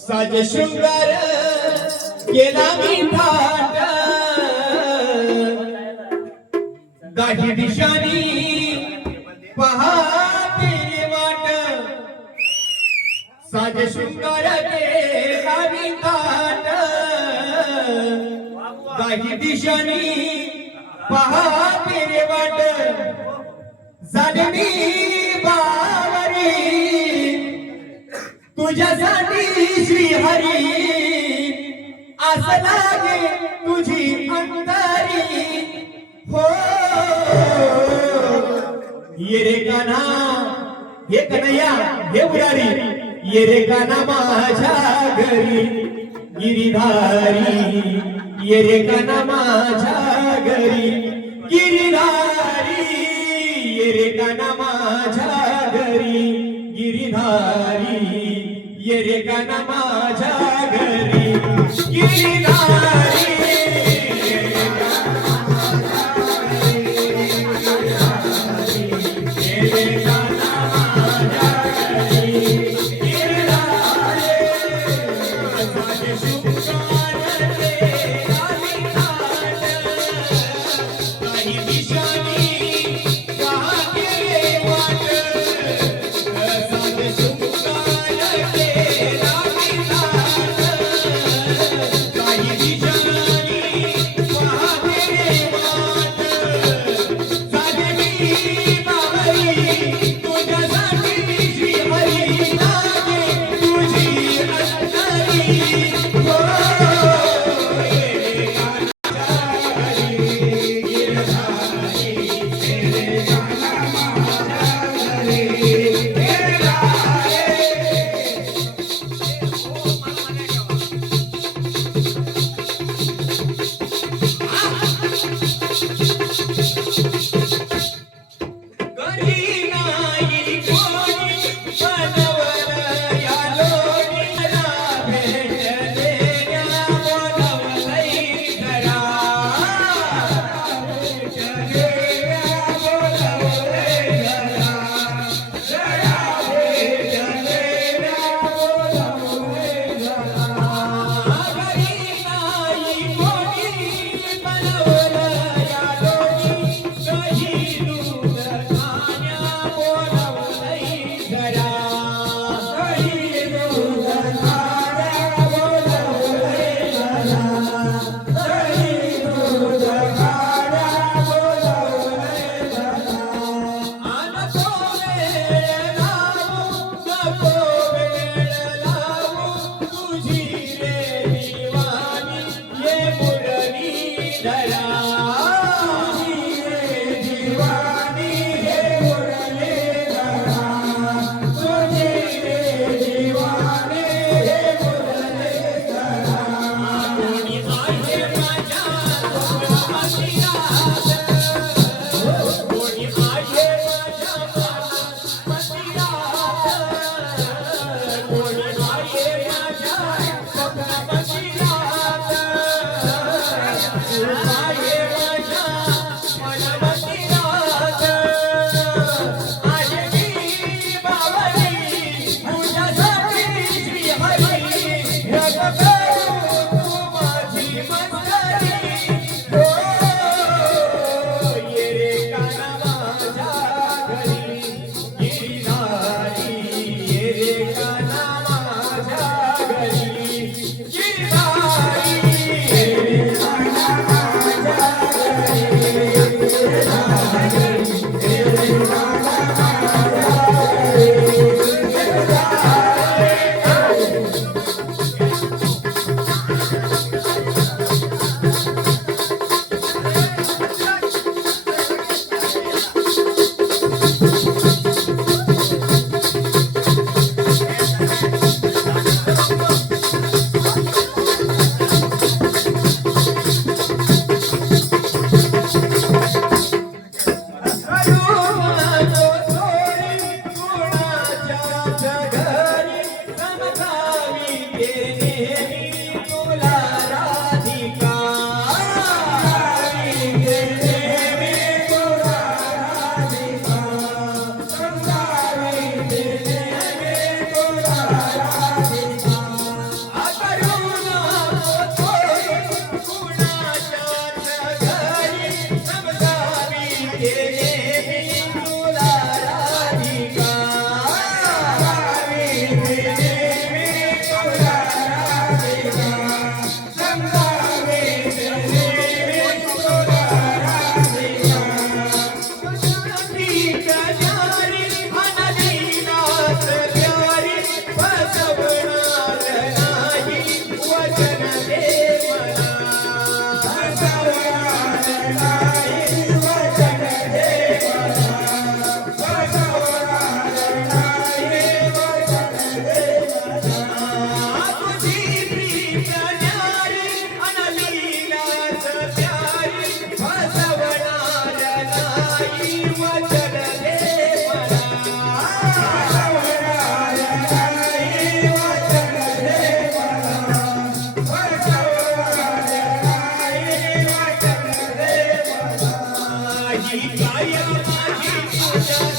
साज शृंगार केला मिठा काही दिशानी पहाते वाट. साज शुकरते हवी ताट. काही दिशानी पहाते वाट. जाणवी बावरी. तुझ्यासाठी श्री हरी असं लागे तुझी अंतरी. हो ये रे काना हे कन्हैया हे उरारी ये रे काना माझ्या घरी गिरीधारी ये रे काना माझ्या घरी गिरीधारी ये रे काना माझ्या घरी गिरीधारी ये रे काना माझ्या घरी गिरीधारी माझी तुझ्यासाठी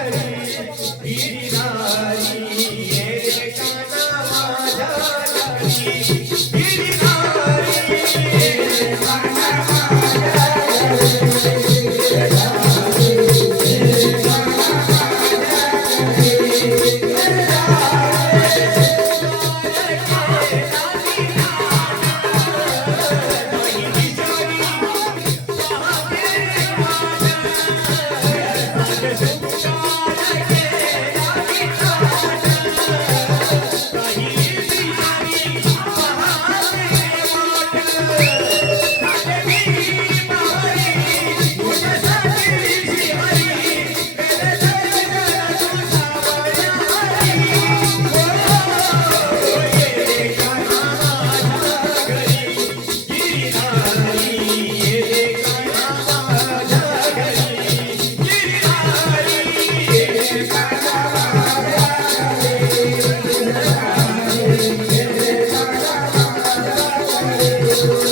हरी हीरा Jesus.